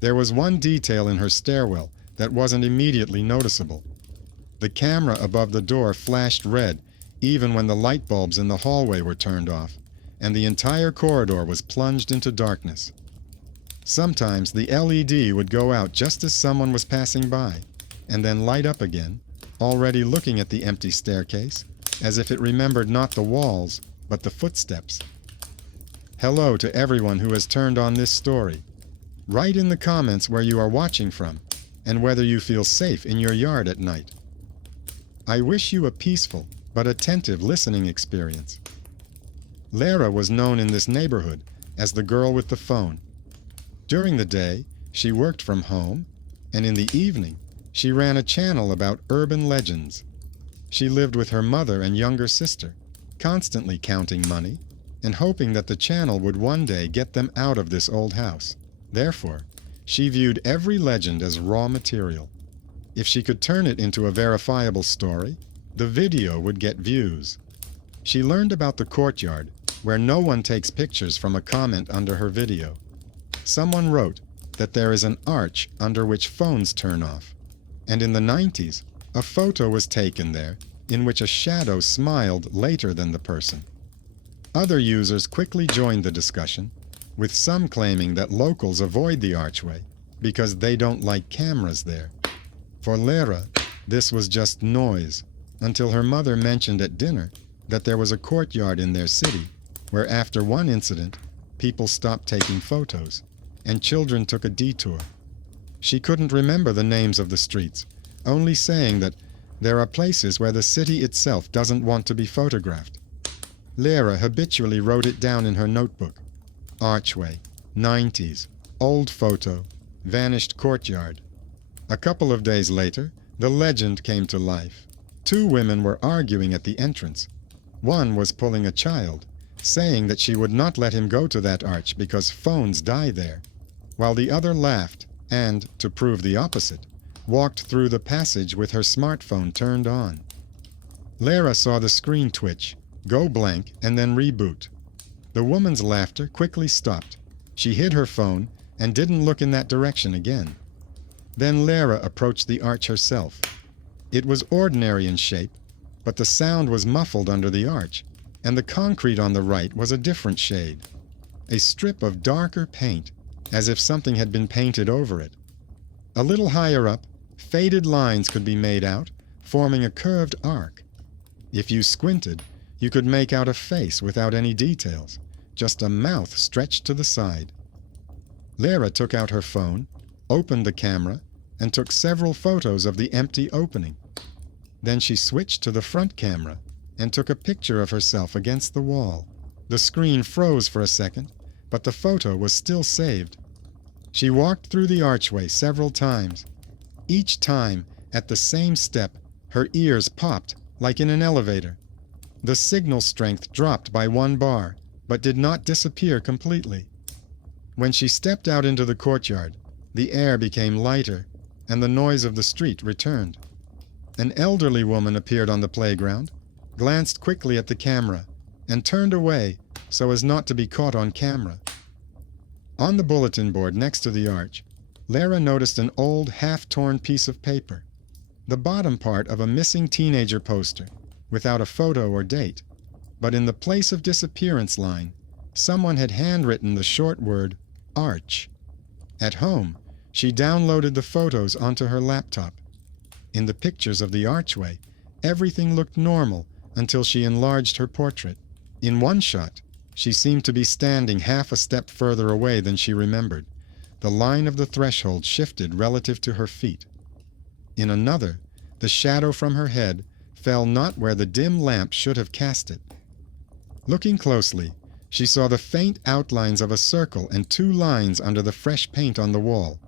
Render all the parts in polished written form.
There was one detail in her stairwell that wasn't immediately noticeable. The camera above the door flashed red even when the light bulbs in the hallway were turned off, and the entire corridor was plunged into darkness. Sometimes the LED would go out just as someone was passing by, and then light up again, already looking at the empty staircase, as if it remembered not the walls, but the footsteps. Hello to everyone who has turned on this story. Write in the comments where you are watching from, and whether you feel safe in your yard at night. I wish you a peaceful but attentive listening experience. Lara was known in this neighborhood as the girl with the phone. During the day, she worked from home, and in the evening, she ran a channel about urban legends. She lived with her mother and younger sister, constantly counting money and hoping that the channel would one day get them out of this old house. Therefore, she viewed every legend as raw material. If she could turn it into a verifiable story, the video would get views. She learned about the Courtyard, where no one takes pictures from a comment under her video. Someone wrote that there is an arch under which phones turn off, and in the 90s, a photo was taken there in which a shadow smiled later than the person. Other users quickly joined the discussion, with some claiming that locals avoid the archway because they don't like cameras there. For Lara, this was just noise, until her mother mentioned at dinner that there was a courtyard in their city where after one incident, people stopped taking photos, and children took a detour. She couldn't remember the names of the streets, only saying that there are places where the city itself doesn't want to be photographed. Lara habitually wrote it down in her notebook. Archway, 90s, old photo, vanished courtyard. A couple of days later, the legend came to life. Two women were arguing at the entrance. One was pulling a child, saying that she would not let him go to that arch because phones die there, while the other laughed and, to prove the opposite, walked through the passage with her smartphone turned on. Lara saw the screen twitch, go blank, and then reboot. The woman's laughter quickly stopped. She hid her phone and didn't look in that direction again. Then Lara approached the arch herself. It was ordinary in shape, but the sound was muffled under the arch, and the concrete on the right was a different shade. A strip of darker paint, as if something had been painted over it. A little higher up, faded lines could be made out, forming a curved arc. If you squinted, you could make out a face without any details, just a mouth stretched to the side. Lara took out her phone, opened the camera, and took several photos of the empty opening. Then she switched to the front camera and took a picture of herself against the wall. The screen froze for a second, but the photo was still saved. She walked through the archway several times. Each time, at the same step, her ears popped like in an elevator. The signal strength dropped by 1 bar, but did not disappear completely. When she stepped out into the courtyard, the air became lighter, and the noise of the street returned. An elderly woman appeared on the playground, glanced quickly at the camera, and turned away so as not to be caught on camera. On the bulletin board next to the arch, Lara noticed an old, half-torn piece of paper, the bottom part of a missing teenager poster, without a photo or date, but in the place of disappearance line, someone had handwritten the short word, arch. At home, she downloaded the photos onto her laptop. In the pictures of the archway, everything looked normal until she enlarged her portrait. In one shot, she seemed to be standing half a step further away than she remembered. The line of the threshold shifted relative to her feet. In another, the shadow from her head fell not where the dim lamp should have cast it. Looking closely, she saw the faint outlines of a circle and 2 lines under the fresh paint on the wall.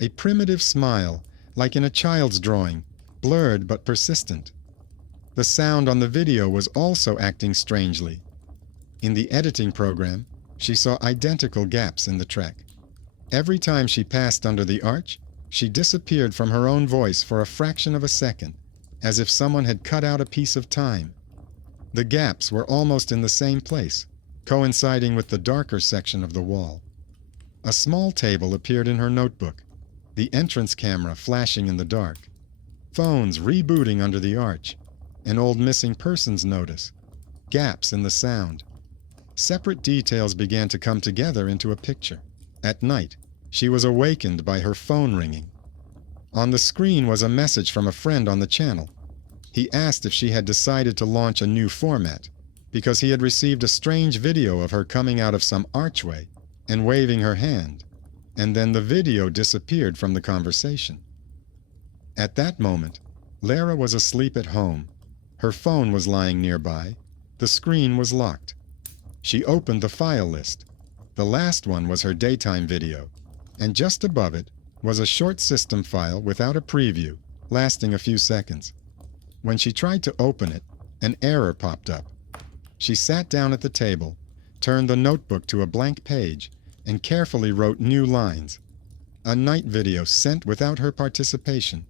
A primitive smile, like in a child's drawing, blurred but persistent. The sound on the video was also acting strangely. In the editing program, she saw identical gaps in the track. Every time she passed under the arch, she disappeared from her own voice for a fraction of a second, as if someone had cut out a piece of time. The gaps were almost in the same place, coinciding with the darker section of the wall. A small table appeared in her notebook, the entrance camera flashing in the dark, phones rebooting under the arch, an old missing persons notice, gaps in the sound. Separate details began to come together into a picture. At night, she was awakened by her phone ringing. On the screen was a message from a friend on the channel. He asked if she had decided to launch a new format, because he had received a strange video of her coming out of some archway and waving her hand, and then the video disappeared from the conversation. At that moment, Lara was asleep at home. Her phone was lying nearby. The screen was locked. She opened the file list. The last one was her daytime video, and just above it was a short system file without a preview, lasting a few seconds. When she tried to open it, an error popped up. She sat down at the table, turned the notebook to a blank page, and carefully wrote new lines. A night video sent without her participation.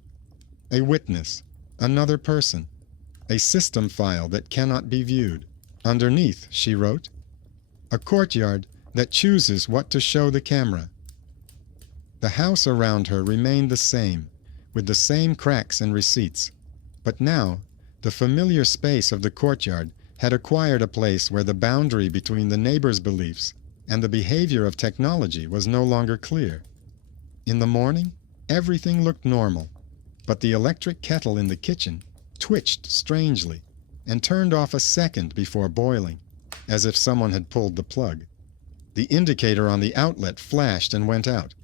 A witness, another person, a system file that cannot be viewed. Underneath, she wrote, a courtyard that chooses what to show the camera. The house around her remained the same, with the same cracks and receipts. But now, the familiar space of the courtyard had acquired a place where the boundary between the neighbors' beliefs and the behavior of technology was no longer clear. In the morning, everything looked normal, but the electric kettle in the kitchen twitched strangely and turned off a second before boiling, as if someone had pulled the plug. The indicator on the outlet flashed and went out.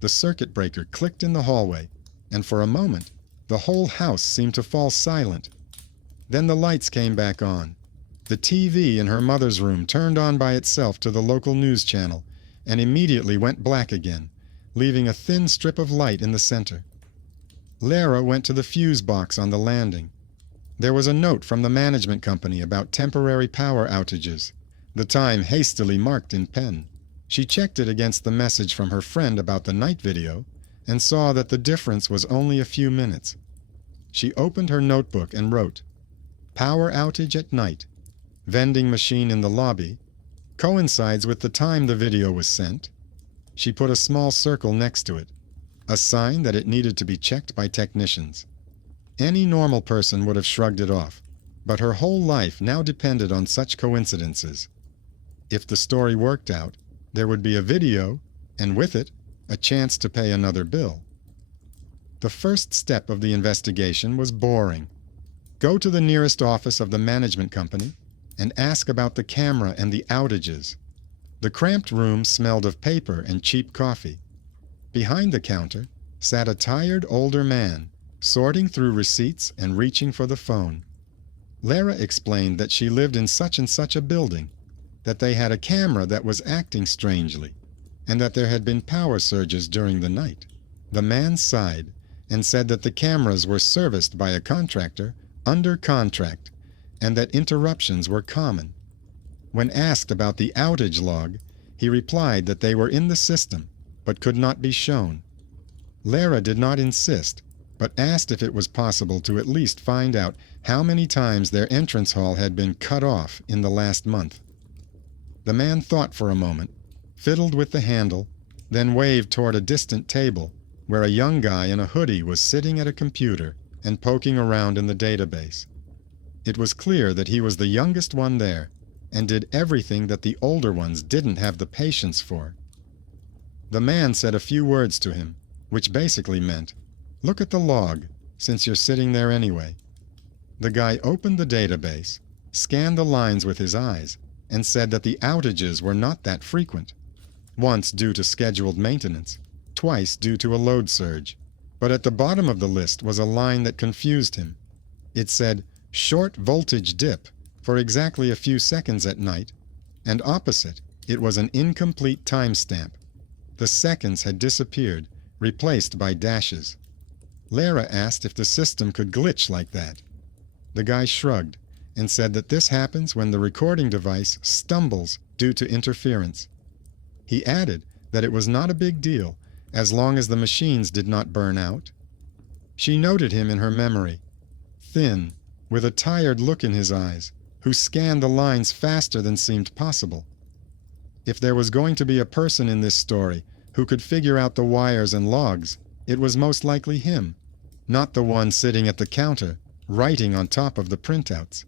The circuit breaker clicked in the hallway, and for a moment, the whole house seemed to fall silent. Then the lights came back on. The TV in her mother's room turned on by itself to the local news channel and immediately went black again, leaving a thin strip of light in the center. Lara went to the fuse box on the landing. There was a note from the management company about temporary power outages, the time hastily marked in pen. She checked it against the message from her friend about the night video and saw that the difference was only a few minutes. She opened her notebook and wrote, "Power outage at night. Vending machine in the lobby. Coincides with the time the video was sent." She put a small circle next to it, a sign that it needed to be checked by technicians. Any normal person would have shrugged it off, but her whole life now depended on such coincidences. If the story worked out, there would be a video, and with it, a chance to pay another bill. The first step of the investigation was boring. Go to the nearest office of the management company and ask about the camera and the outages. The cramped room smelled of paper and cheap coffee. Behind the counter sat a tired older man, sorting through receipts and reaching for the phone. Lara explained that she lived in such and such a building, that they had a camera that was acting strangely, and that there had been power surges during the night. The man sighed and said that the cameras were serviced by a contractor under contract, and that interruptions were common. When asked about the outage log, he replied that they were in the system, but could not be shown. Lara did not insist, but asked if it was possible to at least find out how many times their entrance hall had been cut off in the last month. The man thought for a moment, fiddled with the handle, then waved toward a distant table where a young guy in a hoodie was sitting at a computer and poking around in the database. It was clear that he was the youngest one there and did everything that the older ones didn't have the patience for. The man said a few words to him, which basically meant, "Look at the log, since you're sitting there anyway." The guy opened the database, scanned the lines with his eyes, and said that the outages were not that frequent. Once due to scheduled maintenance, twice due to a load surge. But at the bottom of the list was a line that confused him. It said, "Short voltage dip for exactly a few seconds at night," and opposite, it was an incomplete timestamp. The seconds had disappeared, replaced by dashes. Lara asked if the system could glitch like that. The guy shrugged and said that this happens when the recording device stumbles due to interference. He added that it was not a big deal as long as the machines did not burn out. She noted him in her memory, thin, with a tired look in his eyes, who scanned the lines faster than seemed possible. If there was going to be a person in this story who could figure out the wires and logs, it was most likely him, not the one sitting at the counter, writing on top of the printouts.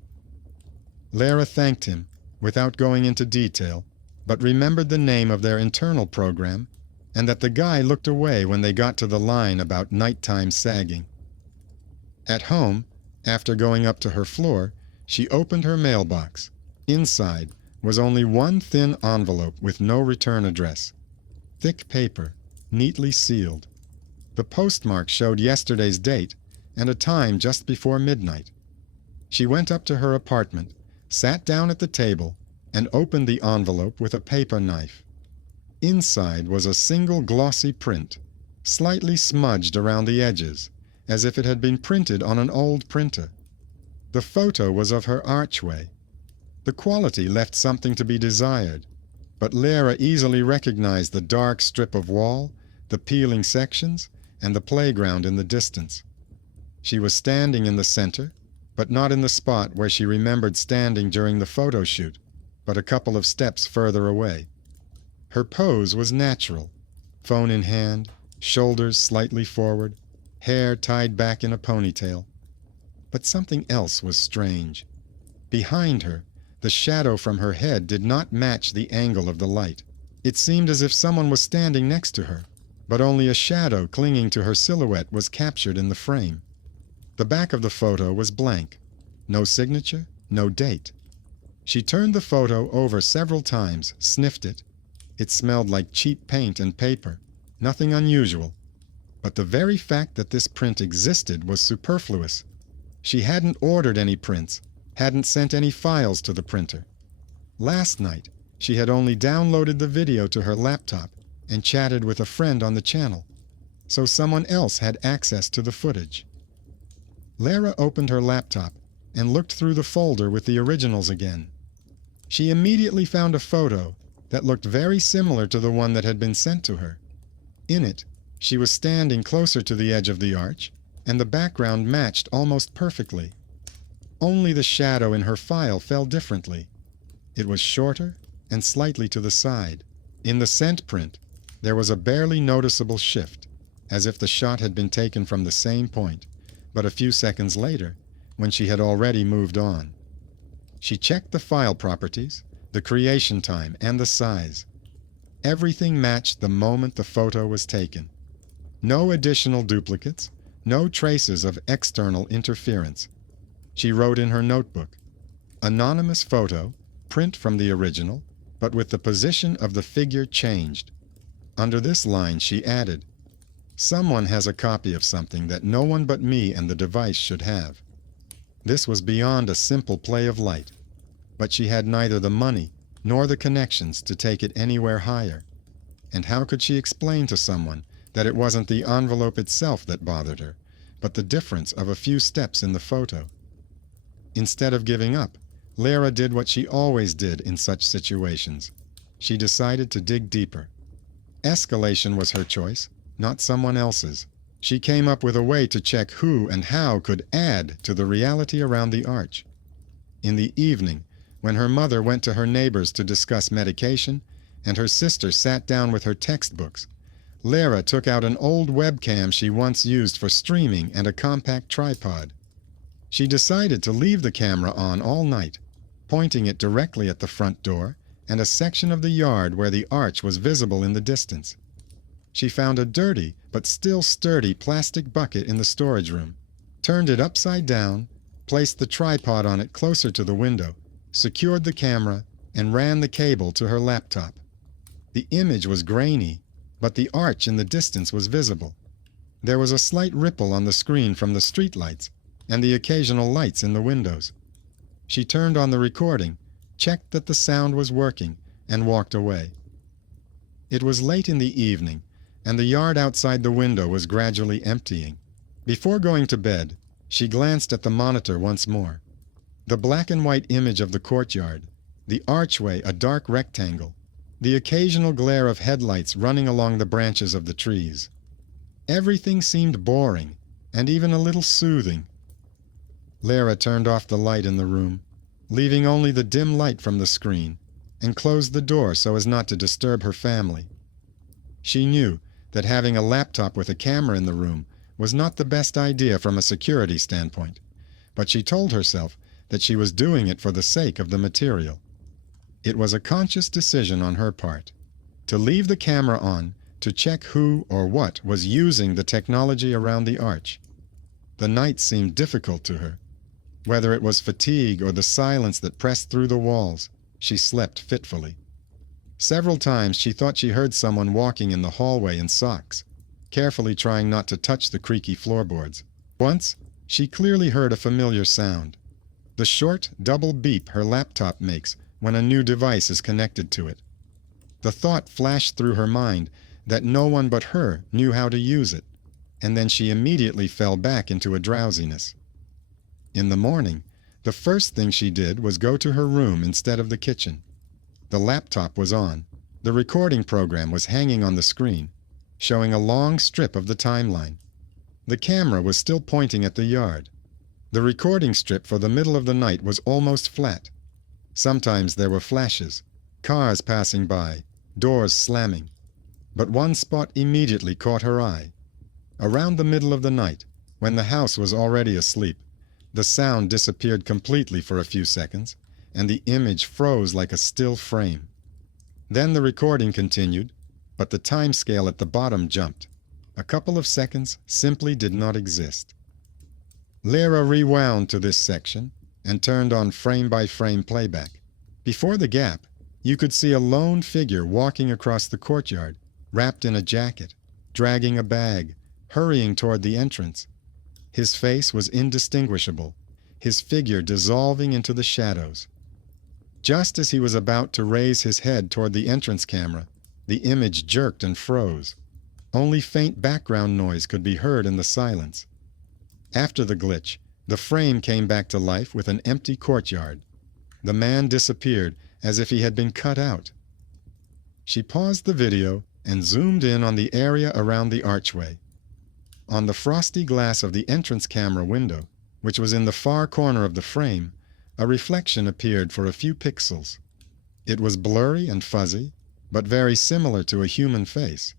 Lara thanked him, without going into detail, but remembered the name of their internal program, and that the guy looked away when they got to the line about nighttime sagging. At home, after going up to her floor, she opened her mailbox. Inside was only one thin envelope with no return address. Thick paper, neatly sealed. The postmark showed yesterday's date and a time just before midnight. She went up to her apartment, sat down at the table, and opened the envelope with a paper knife. Inside was a single glossy print, slightly smudged around the edges, as if it had been printed on an old printer. The photo was of her archway. The quality left something to be desired, but Lara easily recognized the dark strip of wall, the peeling sections, and the playground in the distance. She was standing in the center, but not in the spot where she remembered standing during the photo shoot, but a couple of steps further away. Her pose was natural, phone in hand, shoulders slightly forward, hair tied back in a ponytail. But something else was strange. Behind her, the shadow from her head did not match the angle of the light. It seemed as if someone was standing next to her, but only a shadow clinging to her silhouette was captured in the frame. The back of the photo was blank. No signature, no date. She turned the photo over several times, sniffed it. It smelled like cheap paint and paper, nothing unusual. But the very fact that this print existed was superfluous. She hadn't ordered any prints, hadn't sent any files to the printer. Last night, she had only downloaded the video to her laptop and chatted with a friend on the channel, so someone else had access to the footage. Lara opened her laptop and looked through the folder with the originals again. She immediately found a photo that looked very similar to the one that had been sent to her. In it, she was standing closer to the edge of the arch, and the background matched almost perfectly. Only the shadow in her file fell differently. It was shorter and slightly to the side. In the sent print, there was a barely noticeable shift, as if the shot had been taken from the same point, but a few seconds later, when she had already moved on. She checked the file properties, the creation time, and the size. Everything matched the moment the photo was taken. No additional duplicates, no traces of external interference. She wrote in her notebook, "Anonymous photo, print from the original, but with the position of the figure changed." Under this line she added, "Someone has a copy of something that no one but me and the device should have." This was beyond a simple play of light, but she had neither the money nor the connections to take it anywhere higher. And how could she explain to someone that it wasn't the envelope itself that bothered her, but the difference of a few steps in the photo? Instead of giving up, Lara did what she always did in such situations. She decided to dig deeper. Escalation was her choice, not someone else's. She came up with a way to check who and how could add to the reality around the arch. In the evening, when her mother went to her neighbors to discuss medication, and her sister sat down with her textbooks, Lara took out an old webcam she once used for streaming and a compact tripod. She decided to leave the camera on all night, pointing it directly at the front door and a section of the yard where the arch was visible in the distance. She found a dirty but still sturdy plastic bucket in the storage room, turned it upside down, placed the tripod on it closer to the window, secured the camera, and ran the cable to her laptop. The image was grainy, but the arch in the distance was visible. There was a slight ripple on the screen from the streetlights and the occasional lights in the windows. She turned on the recording, checked that the sound was working, and walked away. It was late in the evening, and the yard outside the window was gradually emptying. Before going to bed, she glanced at the monitor once more. The black and white image of the courtyard, the archway a dark rectangle, the occasional glare of headlights running along the branches of the trees. Everything seemed boring, and even a little soothing. Lara turned off the light in the room, leaving only the dim light from the screen, and closed the door so as not to disturb her family. She knew that having a laptop with a camera in the room was not the best idea from a security standpoint, but she told herself that she was doing it for the sake of the material. It was a conscious decision on her part to leave the camera on to check who or what was using the technology around the arch. The night seemed difficult to her. Whether it was fatigue or the silence that pressed through the walls, she slept fitfully. Several times she thought she heard someone walking in the hallway in socks, carefully trying not to touch the creaky floorboards. Once, she clearly heard a familiar sound, the short, double beep her laptop makes when a new device is connected to it. The thought flashed through her mind that no one but her knew how to use it, and then she immediately fell back into a drowsiness. In the morning, the first thing she did was go to her room instead of the kitchen. The laptop was on. The recording program was hanging on the screen, showing a long strip of the timeline. The camera was still pointing at the yard. The recording strip for the middle of the night was almost flat. Sometimes there were flashes, cars passing by, doors slamming. But one spot immediately caught her eye. Around the middle of the night, when the house was already asleep, the sound disappeared completely for a few seconds, and the image froze like a still frame. Then the recording continued, but the time scale at the bottom jumped. A couple of seconds simply did not exist. Lyra rewound to this section and turned on frame-by-frame playback. Before the gap, you could see a lone figure walking across the courtyard, wrapped in a jacket, dragging a bag, hurrying toward the entrance. His face was indistinguishable, his figure dissolving into the shadows. Just as he was about to raise his head toward the entrance camera, the image jerked and froze. Only faint background noise could be heard in the silence. After the glitch, the frame came back to life with an empty courtyard. The man disappeared as if he had been cut out. She paused the video and zoomed in on the area around the archway. On the frosty glass of the entrance camera window, which was in the far corner of the frame, a reflection appeared for a few pixels. It was blurry and fuzzy, but very similar to a human face.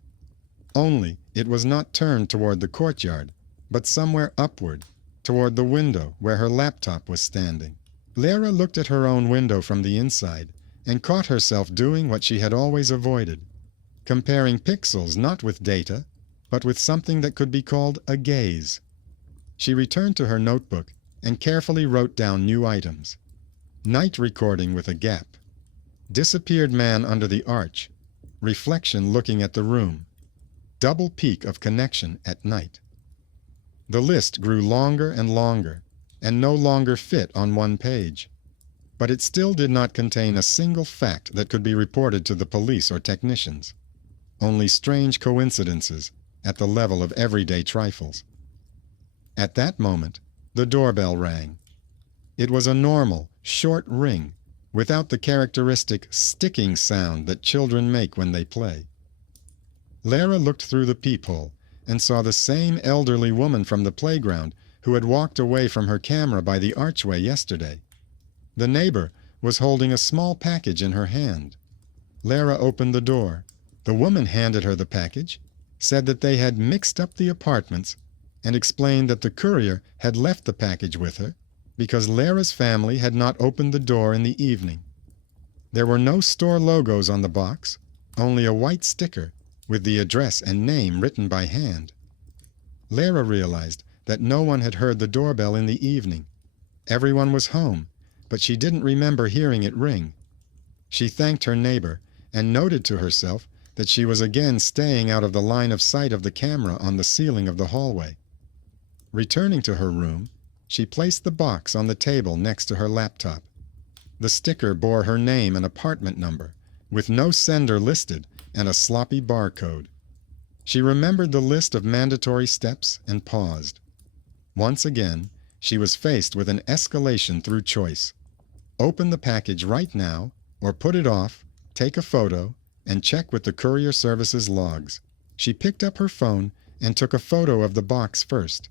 Only it was not turned toward the courtyard, but somewhere upward, toward the window where her laptop was standing. Lyra looked at her own window from the inside and caught herself doing what she had always avoided, comparing pixels not with data, but with something that could be called a gaze. She returned to her notebook and carefully wrote down new items. Night recording with a gap. Disappeared man under the arch. Reflection looking at the room. Double peak of connection at night. The list grew longer and longer, and no longer fit on one page. But it still did not contain a single fact that could be reported to the police or technicians. Only strange coincidences at the level of everyday trifles. At that moment, the doorbell rang. It was a normal, short ring, without the characteristic sticking sound that children make when they play. Lyra looked through the peephole and saw the same elderly woman from the playground who had walked away from her camera by the archway yesterday. The neighbor was holding a small package in her hand. Lyra opened the door. The woman handed her the package, said that they had mixed up the apartments, and explained that the courier had left the package with her because Lyra's family had not opened the door in the evening. There were no store logos on the box, only a white sticker with the address and name written by hand. Lyra realized that no one had heard the doorbell in the evening. Everyone was home, but she didn't remember hearing it ring. She thanked her neighbor and noted to herself that she was again staying out of the line of sight of the camera on the ceiling of the hallway. Returning to her room, she placed the box on the table next to her laptop. The sticker bore her name and apartment number, with no sender listed and a sloppy barcode. She remembered the list of mandatory steps and paused. Once again, she was faced with an escalation through choice. Open the package right now, or put it off, take a photo, and check with the courier service's logs. She picked up her phone and took a photo of the box first.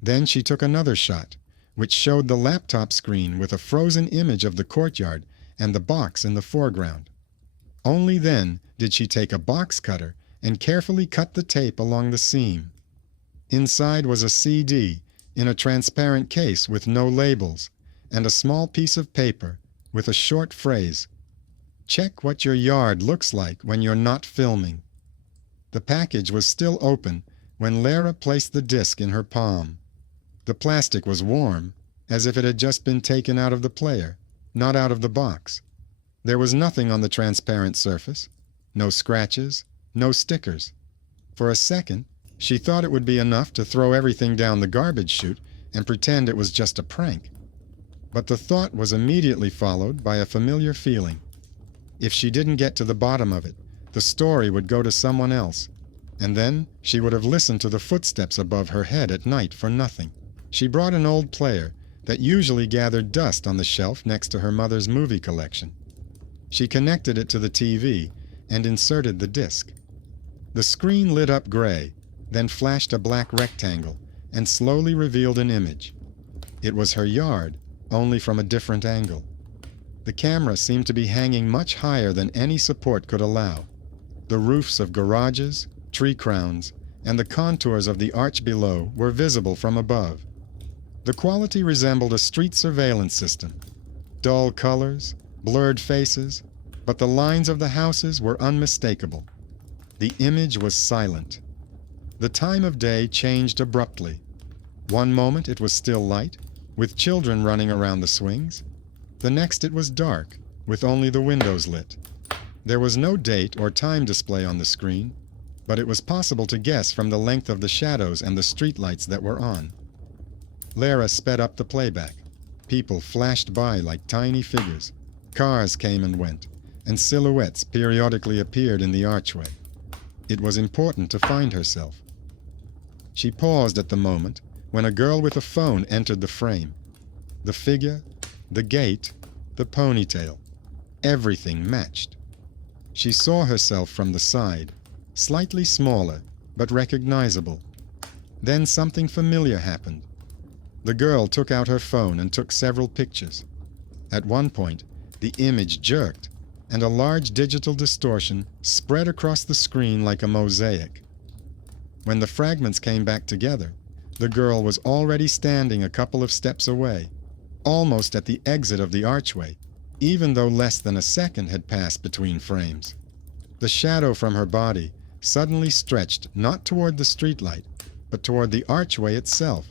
Then she took another shot, which showed the laptop screen with a frozen image of the courtyard and the box in the foreground. Only then did she take a box cutter and carefully cut the tape along the seam. Inside was a CD in a transparent case with no labels, and a small piece of paper with a short phrase, "Check what your yard looks like when you're not filming." The package was still open when Lara placed the disc in her palm. The plastic was warm, as if it had just been taken out of the player, not out of the box. There was nothing on the transparent surface, no scratches, no stickers. For a second, she thought it would be enough to throw everything down the garbage chute and pretend it was just a prank. But the thought was immediately followed by a familiar feeling. If she didn't get to the bottom of it, the story would go to someone else, and then she would have listened to the footsteps above her head at night for nothing. She brought an old player that usually gathered dust on the shelf next to her mother's movie collection. She connected it to the TV and inserted the disc. The screen lit up gray, then flashed a black rectangle and slowly revealed an image. It was her yard, only from a different angle. The camera seemed to be hanging much higher than any support could allow. The roofs of garages, tree crowns, and the contours of the arch below were visible from above. The quality resembled a street surveillance system. Dull colors, blurred faces, but the lines of the houses were unmistakable. The image was silent. The time of day changed abruptly. One moment it was still light, with children running around the swings. The next it was dark, with only the windows lit. There was no date or time display on the screen, but it was possible to guess from the length of the shadows and the streetlights that were on. Lara sped up the playback. People flashed by like tiny figures. Cars came and went, and silhouettes periodically appeared in the archway. It was important to find herself. She paused at the moment when a girl with a phone entered the frame. The figure, the gait, the ponytail, everything matched. She saw herself from the side, slightly smaller, but recognizable. Then something familiar happened. The girl took out her phone and took several pictures. At one point, the image jerked, and a large digital distortion spread across the screen like a mosaic. When the fragments came back together, the girl was already standing a couple of steps away, almost at the exit of the archway, even though less than a second had passed between frames. The shadow from her body suddenly stretched not toward the streetlight, but toward the archway itself,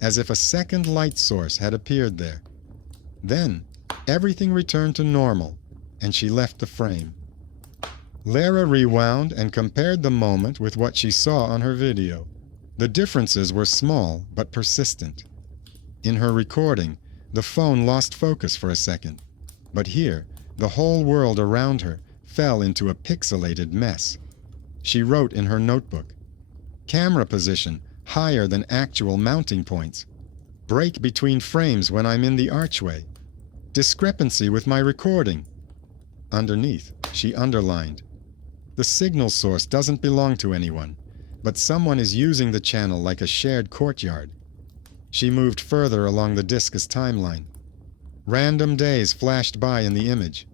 as if a second light source had appeared there. Then, everything returned to normal, and she left the frame. Lara rewound and compared the moment with what she saw on her video. The differences were small but persistent. In her recording, the phone lost focus for a second, but here, the whole world around her fell into a pixelated mess. She wrote in her notebook, "Camera position higher than actual mounting points. Break between frames when I'm in the archway. Discrepancy with my recording." Underneath, she underlined, "The signal source doesn't belong to anyone, but someone is using the channel like a shared courtyard." She moved further along the disc's timeline. Random days flashed by in the image.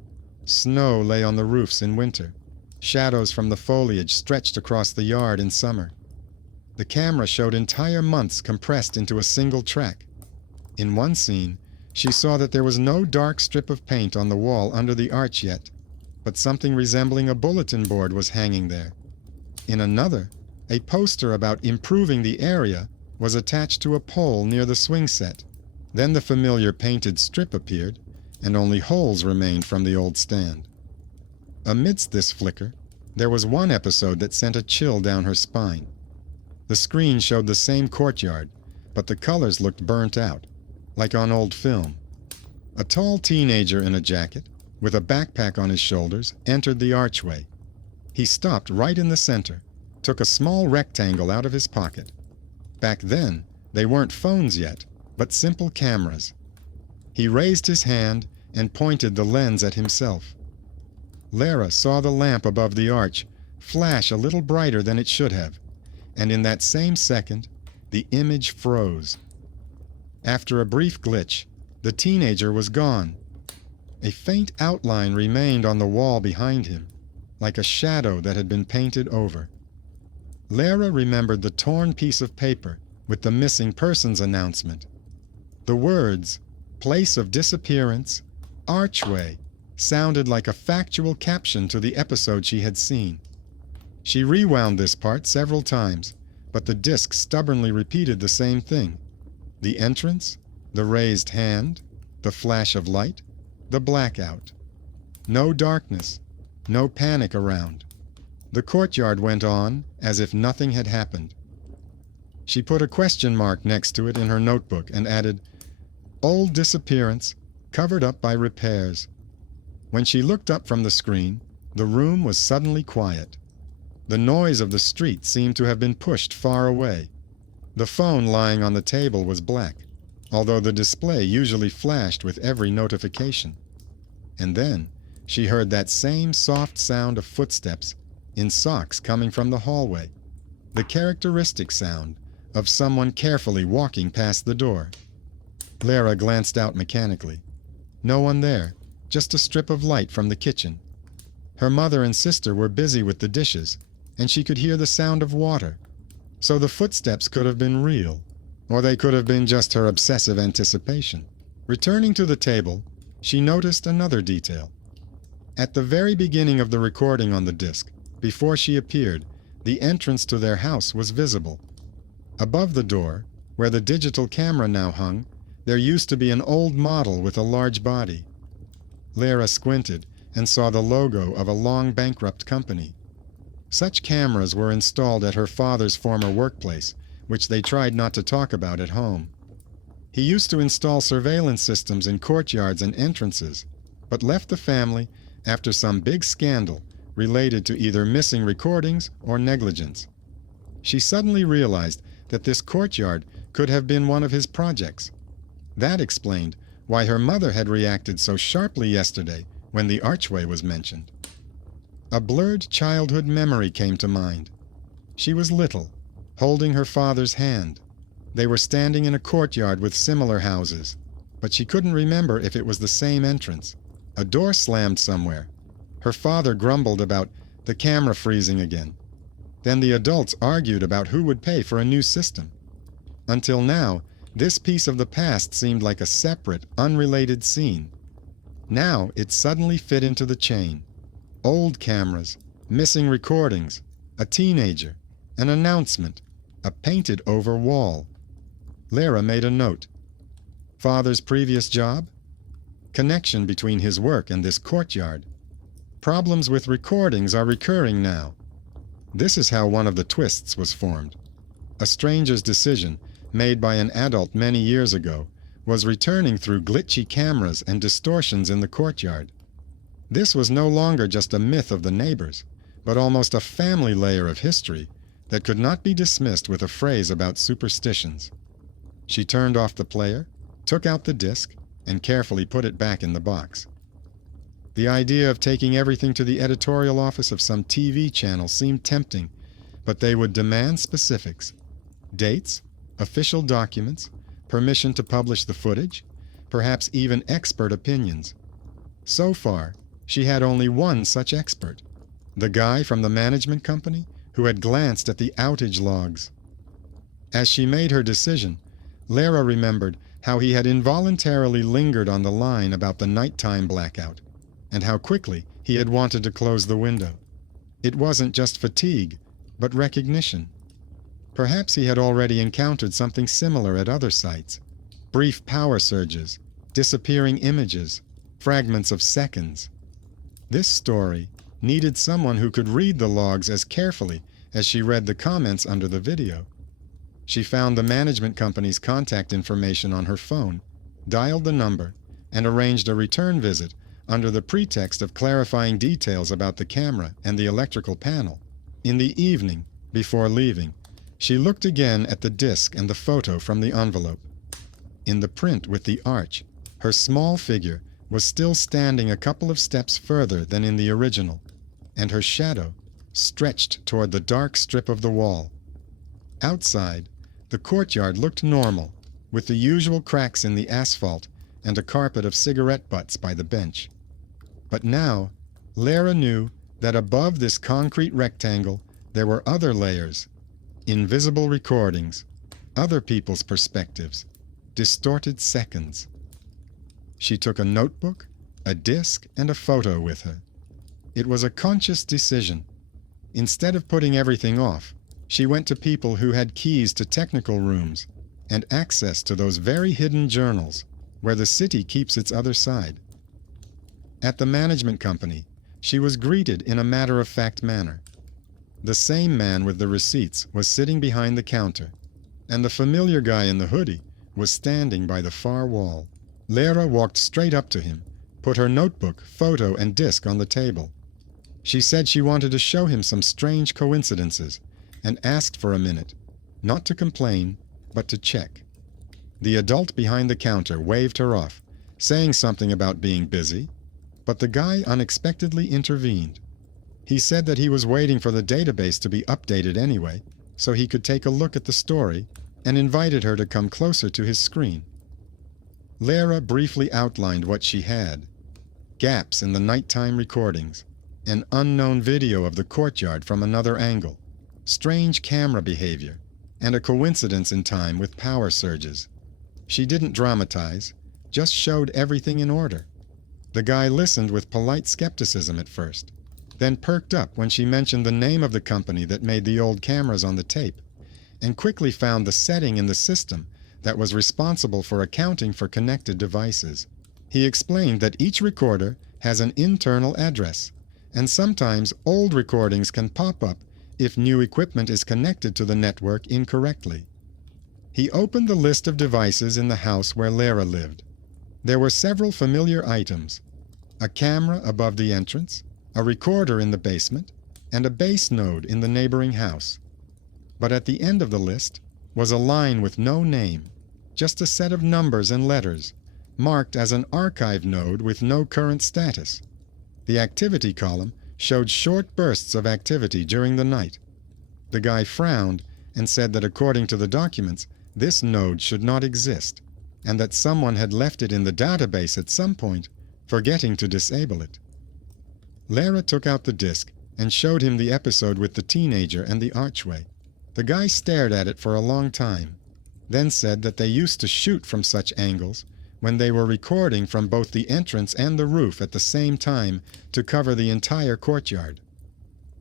Snow lay on the roofs in winter. Shadows from the foliage stretched across the yard in summer. The camera showed entire months compressed into a single track. In one scene, she saw that there was no dark strip of paint on the wall under the arch yet, but something resembling a bulletin board was hanging there. In another, a poster about improving the area was attached to a pole near the swing set. Then the familiar painted strip appeared, and only holes remained from the old stand. Amidst this flicker, there was one episode that sent a chill down her spine. The screen showed the same courtyard, but the colors looked burnt out, like on old film. A tall teenager in a jacket, with a backpack on his shoulders, entered the archway. He stopped right in the center, took a small rectangle out of his pocket. Back then, they weren't phones yet, but simple cameras. He raised his hand and pointed the lens at himself. Lara saw the lamp above the arch flash a little brighter than it should have, and in that same second, the image froze. After a brief glitch, the teenager was gone. A faint outline remained on the wall behind him. like a shadow that had been painted over. Lara remembered the torn piece of paper with the missing persons announcement. The words, "Place of disappearance, archway," sounded like a factual caption to the episode she had seen. She rewound this part several times, but the disc stubbornly repeated the same thing. The entrance, the raised hand, the flash of light, the blackout. No darkness, no panic around. The courtyard went on as if nothing had happened. She put a question mark next to it in her notebook and added, "Old disappearance, covered up by repairs." When she looked up from the screen, the room was suddenly quiet. The noise of the street seemed to have been pushed far away. The phone lying on the table was black, although the display usually flashed with every notification. And then she heard that same soft sound of footsteps in socks coming from the hallway, the characteristic sound of someone carefully walking past the door. Lara glanced out mechanically. No one there, just a strip of light from the kitchen. Her mother and sister were busy with the dishes, and she could hear the sound of water. So the footsteps could have been real, or they could have been just her obsessive anticipation. Returning to the table, she noticed another detail. At the very beginning of the recording on the disc, before she appeared, the entrance to their house was visible. Above the door, where the digital camera now hung, there used to be an old model with a large body. Lara squinted and saw the logo of a long bankrupt company. Such cameras were installed at her father's former workplace, which they tried not to talk about at home. He used to install surveillance systems in courtyards and entrances, but left the family after some big scandal related to either missing recordings or negligence. She suddenly realized that this courtyard could have been one of his projects. That explained why her mother had reacted so sharply yesterday when the archway was mentioned. A blurred childhood memory came to mind. She was little, holding her father's hand. They were standing in a courtyard with similar houses, but she couldn't remember if it was the same entrance. A door slammed somewhere. Her father grumbled about the camera freezing again. Then the adults argued about who would pay for a new system. Until now, this piece of the past seemed like a separate, unrelated scene. Now it suddenly fit into the chain. Old cameras, missing recordings, a teenager, an announcement, a painted-over wall. Lara made a note. Father's previous job? Connection between his work and this courtyard. Problems with recordings are recurring now. This is how one of the twists was formed. A stranger's decision, made by an adult many years ago, was returning through glitchy cameras and distortions in the courtyard. This was no longer just a myth of the neighbors, but almost a family layer of history that could not be dismissed with a phrase about superstitions. She turned off the player, took out the disc, and carefully put it back in the box. The idea of taking everything to the editorial office of some TV channel seemed tempting, but they would demand specifics. Dates, official documents, permission to publish the footage, perhaps even expert opinions. So far, she had only one such expert, the guy from the management company who had glanced at the outage logs. As she made her decision, Lara remembered how he had involuntarily lingered on the line about the nighttime blackout, and how quickly he had wanted to close the window. It wasn't just fatigue, but recognition. Perhaps he had already encountered something similar at other sites. Brief power surges, disappearing images, fragments of seconds. This story needed someone who could read the logs as carefully as she read the comments under the video. She found the management company's contact information on her phone, dialed the number, and arranged a return visit under the pretext of clarifying details about the camera and the electrical panel. In the evening, before leaving, she looked again at the disc and the photo from the envelope. In the print with the arch, her small figure was still standing a couple of steps further than in the original, and her shadow stretched toward the dark strip of the wall. Outside, the courtyard looked normal, with the usual cracks in the asphalt and a carpet of cigarette butts by the bench. But now, Lara knew that above this concrete rectangle there were other layers, invisible recordings, other people's perspectives, distorted seconds. She took a notebook, a disk, and a photo with her. It was a conscious decision. Instead of putting everything off, she went to people who had keys to technical rooms and access to those very hidden journals where the city keeps its other side. At the management company, she was greeted in a matter-of-fact manner. The same man with the receipts was sitting behind the counter, and the familiar guy in the hoodie was standing by the far wall. Lara walked straight up to him, put her notebook, photo, and disk on the table. She said she wanted to show him some strange coincidences and asked for a minute, not to complain, but to check. The adult behind the counter waved her off, saying something about being busy, but the guy unexpectedly intervened. He said that he was waiting for the database to be updated anyway, so he could take a look at the story, and invited her to come closer to his screen. Lara briefly outlined what she had: gaps in the nighttime recordings, an unknown video of the courtyard from another angle, strange camera behavior, and a coincidence in time with power surges. She didn't dramatize, just showed everything in order. The guy listened with polite skepticism at first, then perked up when she mentioned the name of the company that made the old cameras on the tape, and quickly found the setting in the system that was responsible for accounting for connected devices. He explained that each recorder has an internal address, and sometimes old recordings can pop up if new equipment is connected to the network incorrectly. He opened the list of devices in the house where Lara lived. There were several familiar items: a camera above the entrance, a recorder in the basement, and a base node in the neighboring house. But at the end of the list was a line with no name, just a set of numbers and letters, marked as an archive node with no current status. The activity column showed short bursts of activity during the night. The guy frowned and said that according to the documents, this node should not exist, and that someone had left it in the database at some point, forgetting to disable it. Lara took out the disk and showed him the episode with the teenager and the archway. The guy stared at it for a long time, then said that they used to shoot from such angles when they were recording from both the entrance and the roof at the same time to cover the entire courtyard.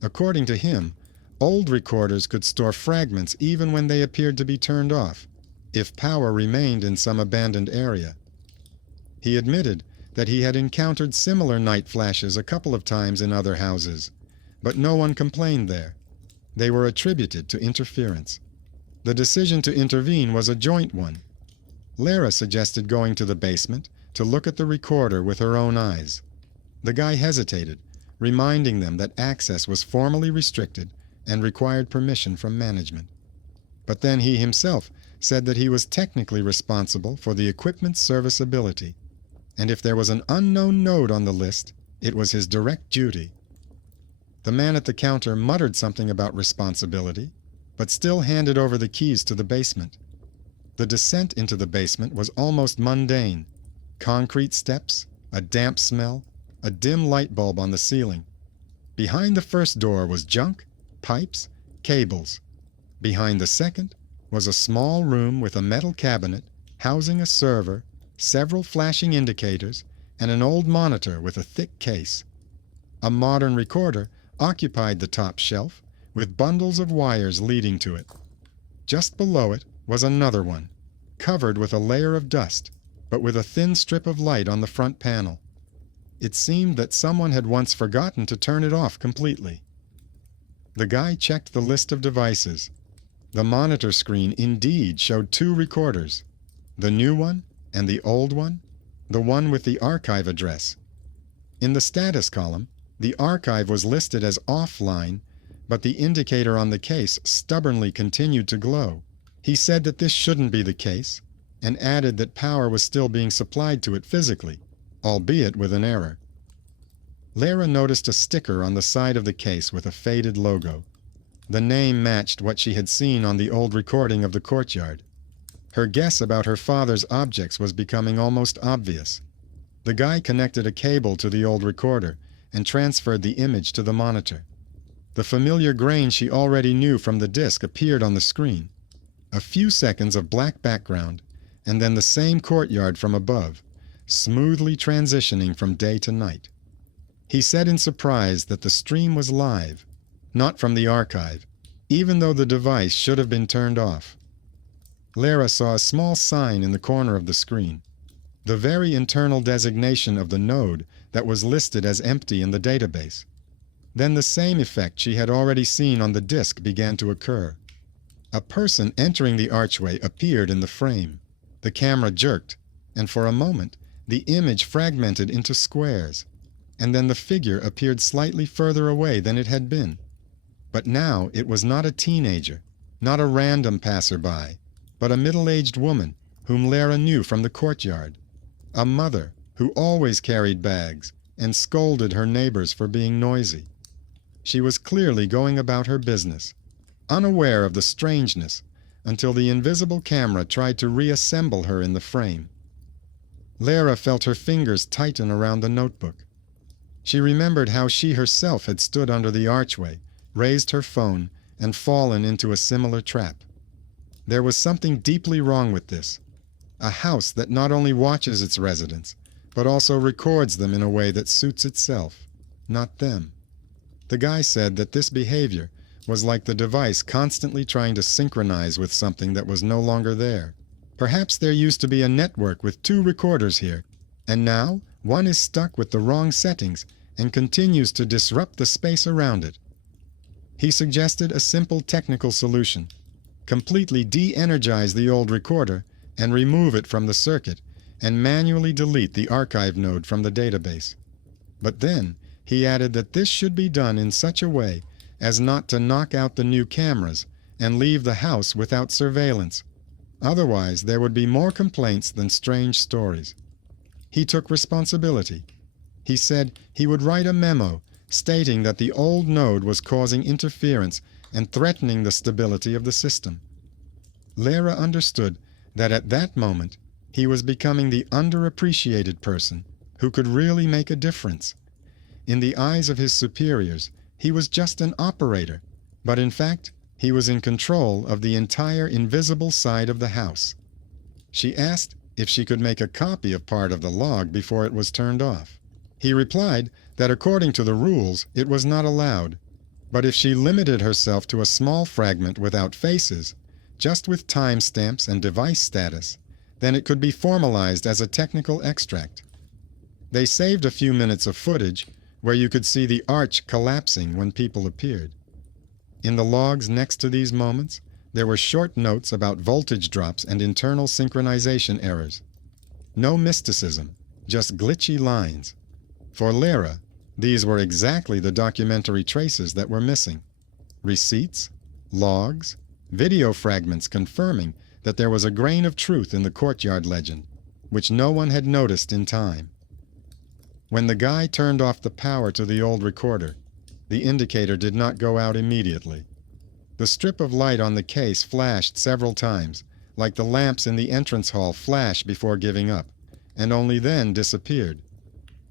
According to him, old recorders could store fragments even when they appeared to be turned off, if power remained in some abandoned area. He admitted that he had encountered similar night flashes a couple of times in other houses, but no one complained there. They were attributed to interference. The decision to intervene was a joint one. Lara suggested going to the basement to look at the recorder with her own eyes. The guy hesitated, reminding them that access was formally restricted and required permission from management. But then he himself said that he was technically responsible for the equipment's serviceability, and if there was an unknown node on the list, it was his direct duty. The man at the counter muttered something about responsibility, but still handed over the keys to the basement. The descent into the basement was almost mundane: concrete steps, a damp smell, a dim light bulb on the ceiling. Behind the first door was junk, pipes, cables. Behind the second was a small room with a metal cabinet housing a server, several flashing indicators, and an old monitor with a thick case. A modern recorder occupied the top shelf, with bundles of wires leading to it. Just below it was another one, covered with a layer of dust, but with a thin strip of light on the front panel. It seemed that someone had once forgotten to turn it off completely. The guy checked the list of devices. The monitor screen indeed showed 2 recorders, the new one and the old one, the one with the archive address. In the status column, the archive was listed as offline, but the indicator on the case stubbornly continued to glow. He said that this shouldn't be the case, and added that power was still being supplied to it physically, albeit with an error. Lara noticed a sticker on the side of the case with a faded logo. The name matched what she had seen on the old recording of the courtyard. Her guess about her father's objects was becoming almost obvious. The guy connected a cable to the old recorder and transferred the image to the monitor. The familiar grain she already knew from the disc appeared on the screen. A few seconds of black background, and then the same courtyard from above, smoothly transitioning from day to night. He said in surprise that the stream was live, not from the archive, even though the device should have been turned off. Lara saw a small sign in the corner of the screen, the very internal designation of the node that was listed as empty in the database. Then the same effect she had already seen on the disk began to occur. A person entering the archway appeared in the frame. The camera jerked, and for a moment the image fragmented into squares, and then the figure appeared slightly further away than it had been. But now it was not a teenager, not a random passerby, but a middle-aged woman whom Lara knew from the courtyard. A mother who always carried bags and scolded her neighbors for being noisy. She was clearly going about her business, unaware of the strangeness, until the invisible camera tried to reassemble her in the frame. Lara felt her fingers tighten around the notebook. She remembered how she herself had stood under the archway, raised her phone, and fallen into a similar trap. There was something deeply wrong with this. A house that not only watches its residents, but also records them in a way that suits itself, not them. The guy said that this behavior was like the device constantly trying to synchronize with something that was no longer there. Perhaps there used to be a network with 2 recorders here, and now one is stuck with the wrong settings and continues to disrupt the space around it. He suggested a simple technical solution: completely de-energize the old recorder and remove it from the circuit, and manually delete the archive node from the database. But then he added that this should be done in such a way as not to knock out the new cameras and leave the house without surveillance. Otherwise, there would be more complaints than strange stories. He took responsibility. He said he would write a memo stating that the old node was causing interference and threatening the stability of the system. Lara understood that at that moment he was becoming the underappreciated person who could really make a difference. In the eyes of his superiors, he was just an operator, but in fact, he was in control of the entire invisible side of the house. She asked if she could make a copy of part of the log before it was turned off. He replied that according to the rules, it was not allowed, but if she limited herself to a small fragment without faces, just with timestamps and device status, then it could be formalized as a technical extract. They saved a few minutes of footage where you could see the arch collapsing when people appeared. In the logs next to these moments, there were short notes about voltage drops and internal synchronization errors. No mysticism, just glitchy lines. For Lara, these were exactly the documentary traces that were missing. Receipts, logs, video fragments confirming that there was a grain of truth in the courtyard legend, which no one had noticed in time. When the guy turned off the power to the old recorder, the indicator did not go out immediately. The strip of light on the case flashed several times, like the lamps in the entrance hall flash before giving up, and only then disappeared.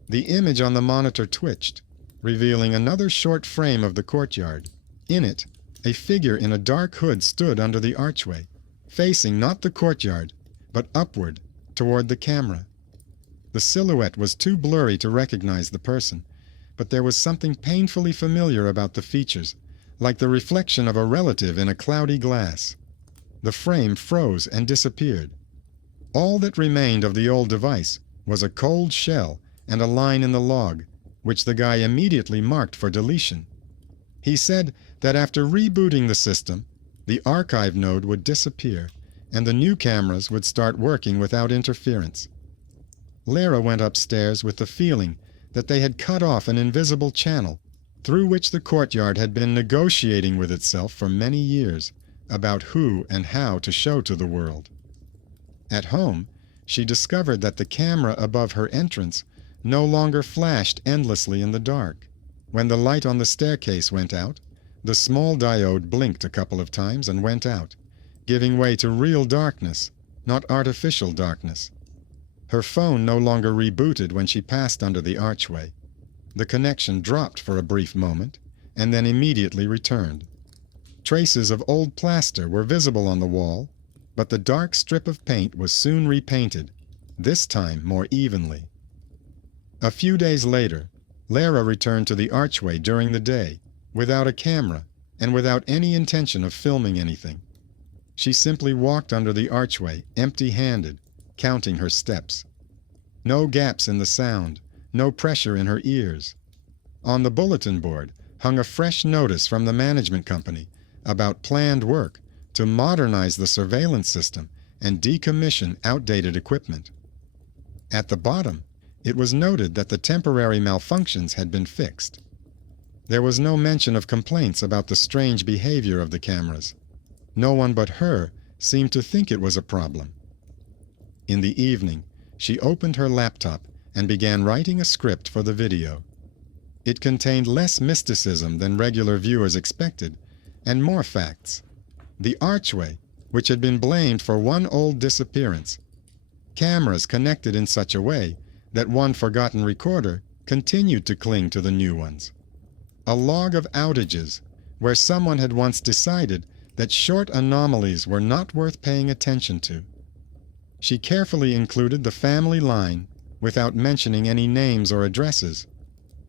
The image on the monitor twitched, revealing another short frame of the courtyard. In it, a figure in a dark hood stood under the archway, facing not the courtyard, but upward, toward the camera. The silhouette was too blurry to recognize the person, but there was something painfully familiar about the features, like the reflection of a relative in a cloudy glass. The frame froze and disappeared. All that remained of the old device was a cold shell and a line in the log, which the guy immediately marked for deletion. He said that after rebooting the system, the archive node would disappear, and the new cameras would start working without interference. Lara went upstairs with the feeling that they had cut off an invisible channel through which the courtyard had been negotiating with itself for many years about who and how to show to the world. At home, she discovered that the camera above her entrance no longer flashed endlessly in the dark. When the light on the staircase went out, the small diode blinked a couple of times and went out, giving way to real darkness, not artificial darkness. Her phone no longer rebooted when she passed under the archway. The connection dropped for a brief moment, and then immediately returned. Traces of old plaster were visible on the wall, but the dark strip of paint was soon repainted, this time more evenly. A few days later, Lara returned to the archway during the day, without a camera and without any intention of filming anything. She simply walked under the archway, empty-handed, counting her steps. No gaps in the sound, no pressure in her ears. On the bulletin board hung a fresh notice from the management company about planned work to modernize the surveillance system and decommission outdated equipment. At the bottom, it was noted that the temporary malfunctions had been fixed. There was no mention of complaints about the strange behavior of the cameras. No one but her seemed to think it was a problem. In the evening, she opened her laptop and began writing a script for the video. It contained less mysticism than regular viewers expected, and more facts. The archway, which had been blamed for one old disappearance. Cameras connected in such a way that one forgotten recorder continued to cling to the new ones. A log of outages, where someone had once decided that short anomalies were not worth paying attention to. She carefully included the family line without mentioning any names or addresses,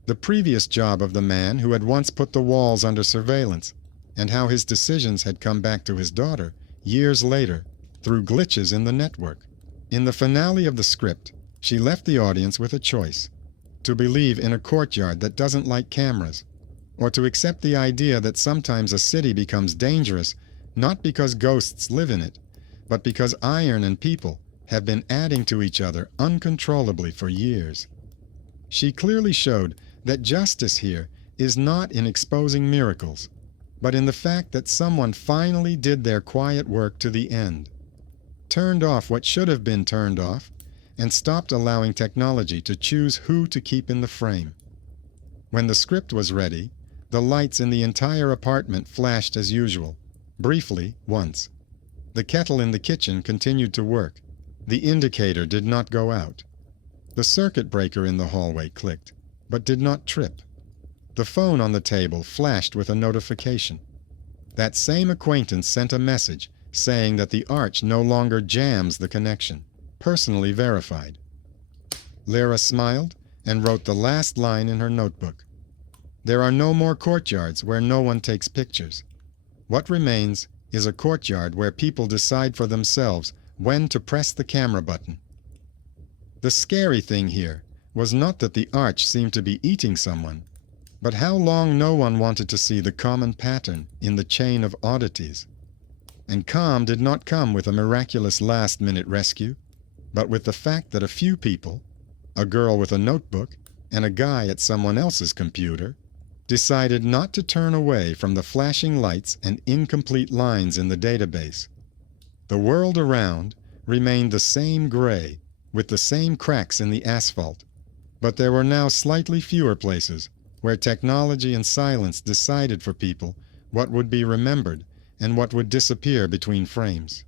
the previous job of the man who had once put the walls under surveillance, and how his decisions had come back to his daughter years later through glitches in the network. In the finale of the script, she left the audience with a choice: to believe in a courtyard that doesn't like cameras, or to accept the idea that sometimes a city becomes dangerous not because ghosts live in it, but because iron and people have been adding to each other uncontrollably for years. She clearly showed that justice here is not in exposing miracles, but in the fact that someone finally did their quiet work to the end, turned off what should have been turned off, and stopped allowing technology to choose who to keep in the frame. When the script was ready, the lights in the entire apartment flashed as usual, briefly once. The kettle in the kitchen continued to work. The indicator did not go out. The circuit breaker in the hallway clicked, but did not trip. The phone on the table flashed with a notification. That same acquaintance sent a message saying that the arch no longer jams the connection, personally verified. Lara smiled and wrote the last line in her notebook. There are no more courtyards where no one takes pictures. What remains is a courtyard where people decide for themselves when to press the camera button. The scary thing here was not that the arch seemed to be eating someone, but how long no one wanted to see the common pattern in the chain of oddities. And calm did not come with a miraculous last-minute rescue, but with the fact that a few people, a girl with a notebook and a guy at someone else's computer, decided not to turn away from the flashing lights and incomplete lines in the database. The world around remained the same gray, with the same cracks in the asphalt, but there were now slightly fewer places where technology and silence decided for people what would be remembered and what would disappear between frames.